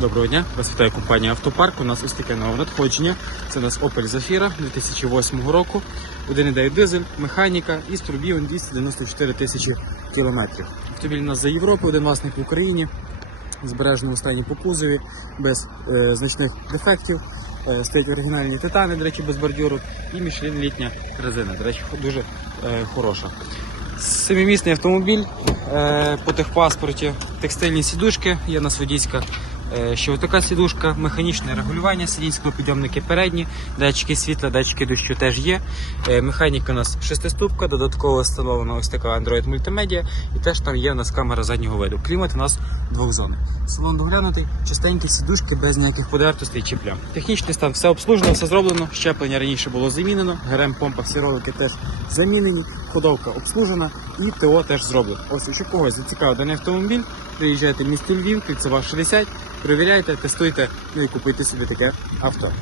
Доброго дня, вас вітає компанія Автопарк. У нас ось таке нове надходження. Це у нас Opel Zafira 2008 року. 1,9 дизель, механіка і з пробігом 294 тисячі кілометрів. Автомобіль у нас за Європи, один власник в Україні, в збереженому стані по кузові, без е, значних дефектів. Е, стоять оригінальні титани, до речі, без бордюру, і Michelin літня резина. До речі, дуже е, хороша. Семимісний автомобіль е, по техпаспорті, текстильні сідушки, є у нас водійська. Е, Ще така сідушка, механічне регулювання сидінь, склопідйомники передні, датчики світла, датчики дощу теж є. Е, Механіка у нас шестиступка, додатково встановлена ось така Android мультимедіа, і теж там є у нас камера заднього виду. Клімат у нас двох двохзонний. Салон доглянутий, чистенькі сідушки без ніяких подертостей чи плям. Технічний стан все обслужено, все зроблено. Щеплення раніше було замінено. ГРМ помпа, всі ролики теж замінені. Ходовка обслужена і ТО теж зроблено. Ось, якщо когось зацікавив автомобіль, приїжджайте в місто Львів, кільцева 60, перевіряйте, тестуйте, ну і купуйте собі таке авто.